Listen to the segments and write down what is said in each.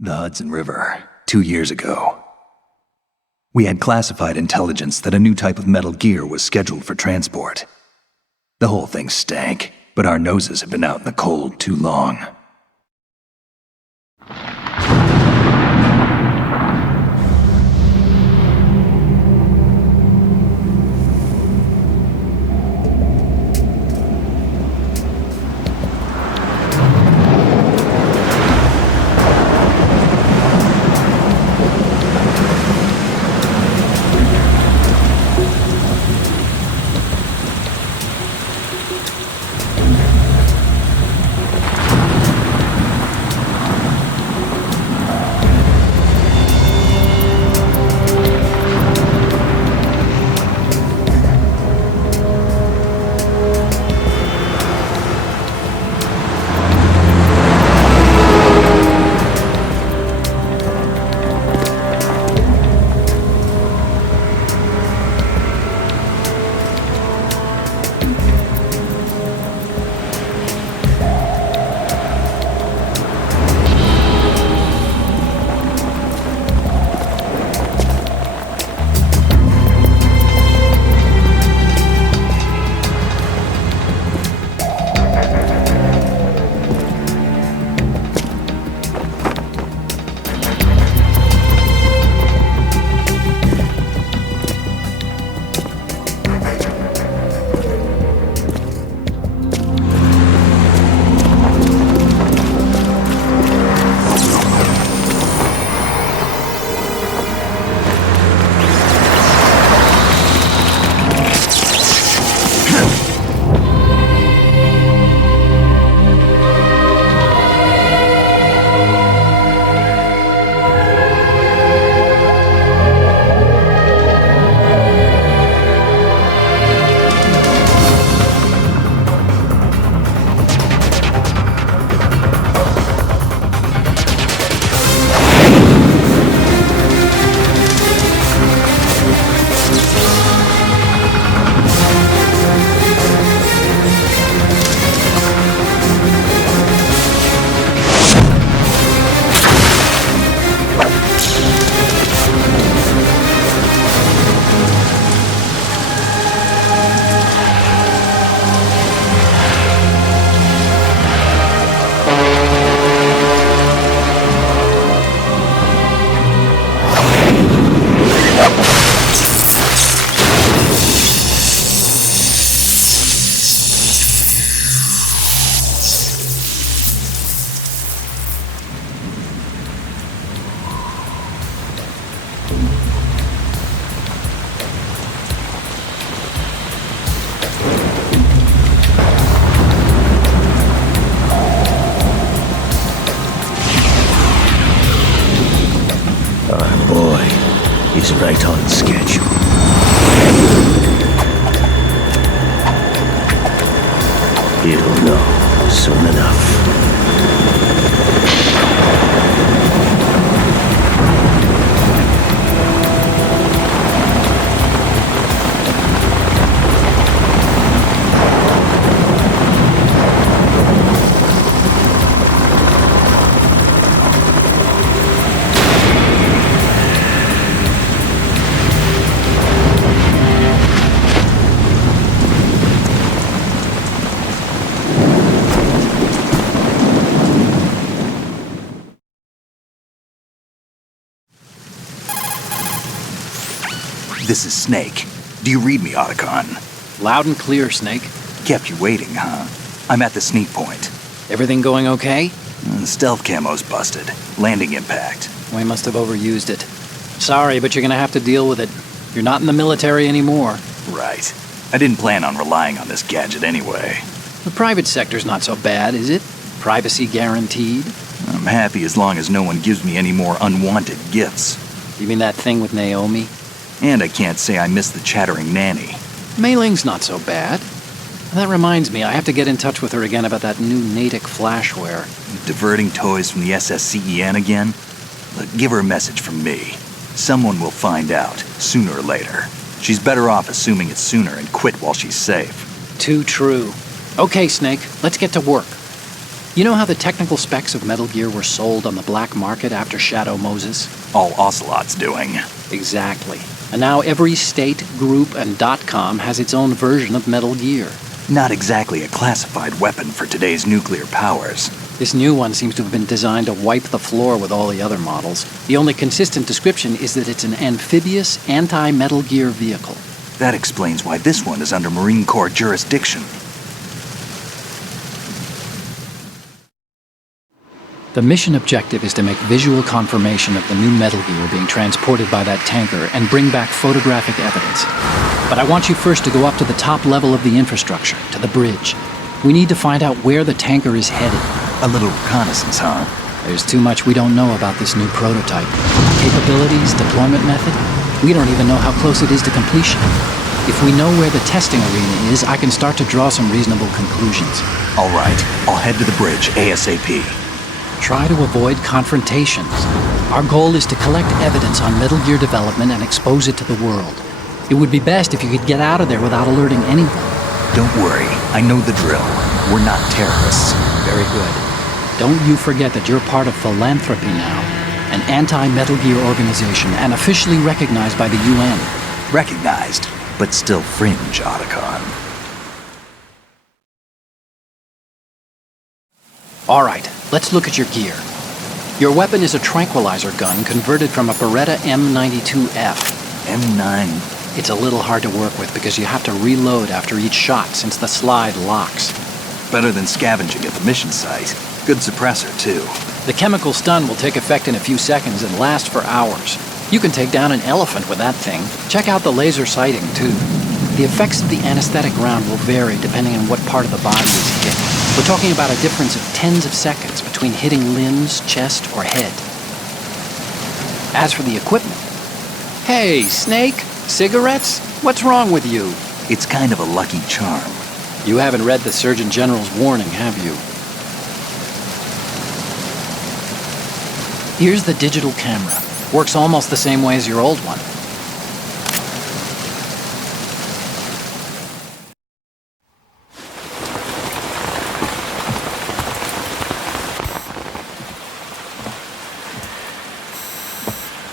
The Hudson River, 2 years ago. We had classified intelligence that a new type of metal gear was scheduled for transport. The whole thing stank, but our noses had been out in the cold too long. He's right on schedule. He'll know soon enough. This is Snake. Do you read me, Otacon? Loud and clear, Snake. Kept you waiting, huh? I'm at the sneak point. Everything going okay? The stealth camo's busted. Landing impact. We must have overused it. Sorry, but you're gonna have to deal with it. You're not in the military anymore. Right. I didn't plan on relying on this gadget anyway. The private sector's not so bad, is it? Privacy guaranteed? I'm happy as long as no one gives me any more unwanted gifts. You mean that thing with Naomi? And I can't say I miss the chattering nanny. Mei Ling's not so bad. That reminds me, I have to get in touch with her again about that new Natick flashware. Diverting toys from the SSCEN again? Look, give her a message from me. Someone will find out, sooner or later. She's better off assuming it's sooner and quit while she's safe. Too true. Okay, Snake, let's get to work. You know how the technical specs of Metal Gear were sold on the black market after Shadow Moses? All Ocelot's doing. Exactly. And now every state, group, and .com has its own version of Metal Gear. Not exactly a classified weapon for today's nuclear powers. This new one seems to have been designed to wipe the floor with all the other models. The only consistent description is that it's an amphibious, anti-Metal Gear vehicle. That explains why this one is under Marine Corps jurisdiction. The mission objective is to make visual confirmation of the new Metal Gear being transported by that tanker and bring back photographic evidence. But I want you first to go up to the top level of the infrastructure, to the bridge. We need to find out where the tanker is headed. A little reconnaissance, huh? There's too much we don't know about this new prototype. Capabilities, deployment method. We don't even know how close it is to completion. If we know where the testing arena is, I can start to draw some reasonable conclusions. All right, I'll head to the bridge ASAP. Try to avoid confrontations. Our goal is to collect evidence on Metal Gear development and expose it to the world. It would be best if you could get out of there without alerting anyone. Don't worry, I know the drill. We're not terrorists. Very good. Don't you forget that you're part of Philanthropy now, an anti-Metal Gear organization and officially recognized by the UN. Recognized, but still fringe, Otacon. All right, let's look at your gear. Your weapon is a tranquilizer gun converted from a Beretta M92F. M9. It's a little hard to work with because you have to reload after each shot since the slide locks. Better than scavenging at the mission site. Good suppressor, too. The chemical stun will take effect in a few seconds and last for hours. You can take down an elephant with that thing. Check out the laser sighting, too. The effects of the anesthetic round will vary depending on what part of the body is hit. We're talking about a difference of tens of seconds between hitting limbs, chest, or head. As for the equipment... Hey, Snake! Cigarettes? What's wrong with you? It's kind of a lucky charm. You haven't read the Surgeon General's warning, have you? Here's the digital camera. Works almost the same way as your old one.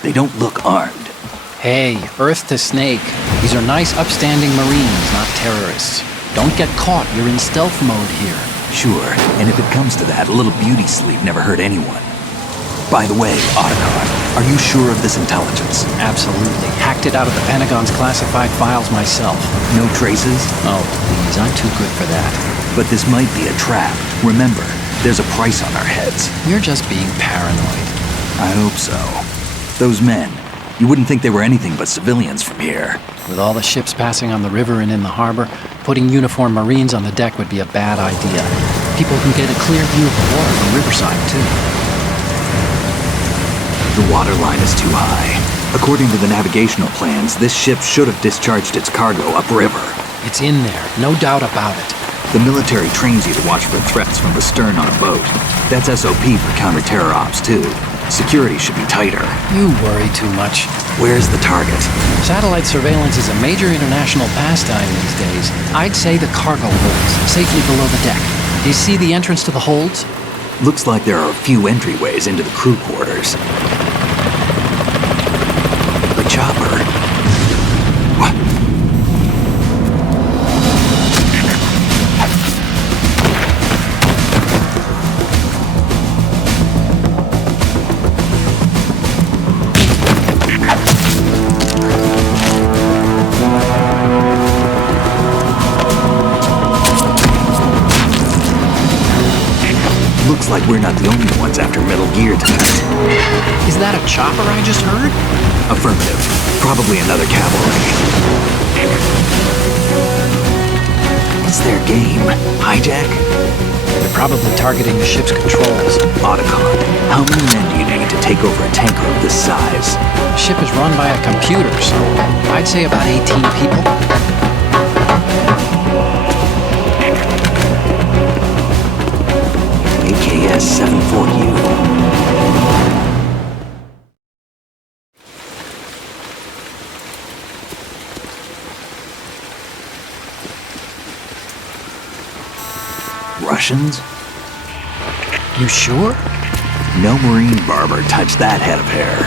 They don't look armed. Hey, Earth to Snake. These are nice, upstanding Marines, not terrorists. Don't get caught. You're in stealth mode here. Sure, and if it comes to that, a little beauty sleep never hurt anyone. By the way, Otacon, are you sure of this intelligence? Absolutely. Hacked it out of the Pentagon's classified files myself. No traces? Oh, please, I'm too good for that. But this might be a trap. Remember, there's a price on our heads. You're just being paranoid. I hope so. Those men, you wouldn't think they were anything but civilians from here. With all the ships passing on the river and in the harbor, putting uniformed Marines on the deck would be a bad idea. People can get a clear view of the water from riverside, too. The water line is too high. According to the navigational plans, this ship should have discharged its cargo upriver. It's in there, no doubt about it. The military trains you to watch for threats from the stern on a boat. That's SOP for counter-terror ops, too. Security should be tighter. You worry too much. Where's the target? Satellite surveillance is a major international pastime these days. I'd say the cargo holds, safely below the deck. Do you see the entrance to the holds? Looks like there are a few entryways into the crew quarters. The chopper. What? Looks like we're not the only ones after Metal Gear tonight. Is that a chopper I just heard? Affirmative. Probably another cavalry. What's their game? Hijack? They're probably targeting the ship's controls. Otacon, how many men do you need to take over a tanker of this size? The ship is run by a computer, so I'd say about 18 people. AKS 74U. Russians? You sure? No marine barber touched that head of hair.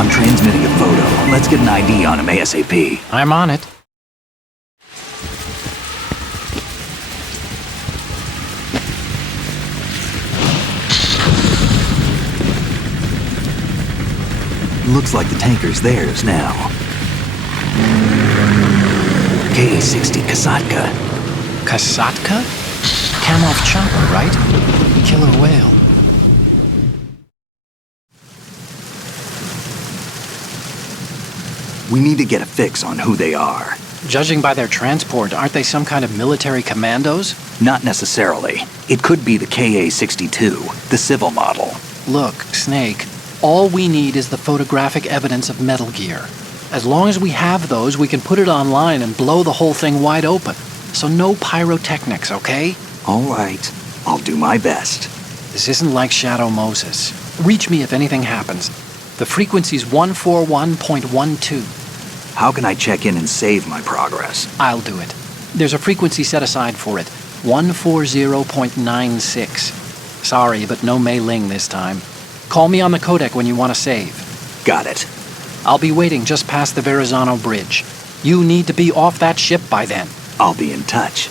I'm transmitting a photo. Let's get an ID on him ASAP. I'm on it. Looks like the tanker's theirs now. K-60 Kasatka. Kasatka? Kamov chopper, right? Killer whale. We need to get a fix on who they are. Judging by their transport, aren't they some kind of military commandos? Not necessarily. It could be the KA-62, the civil model. Look, Snake, all we need is the photographic evidence of Metal Gear. As long as we have those, we can put it online and blow the whole thing wide open. So no pyrotechnics, okay? All right. I'll do my best. This isn't like Shadow Moses. Reach me if anything happens. The frequency's 141.12. How can I check in and save my progress? I'll do it. There's a frequency set aside for it. 140.96. Sorry, but no Mei Ling this time. Call me on the codec when you want to save. Got it. I'll be waiting just past the Verrazano Bridge. You need to be off that ship by then. I'll be in touch.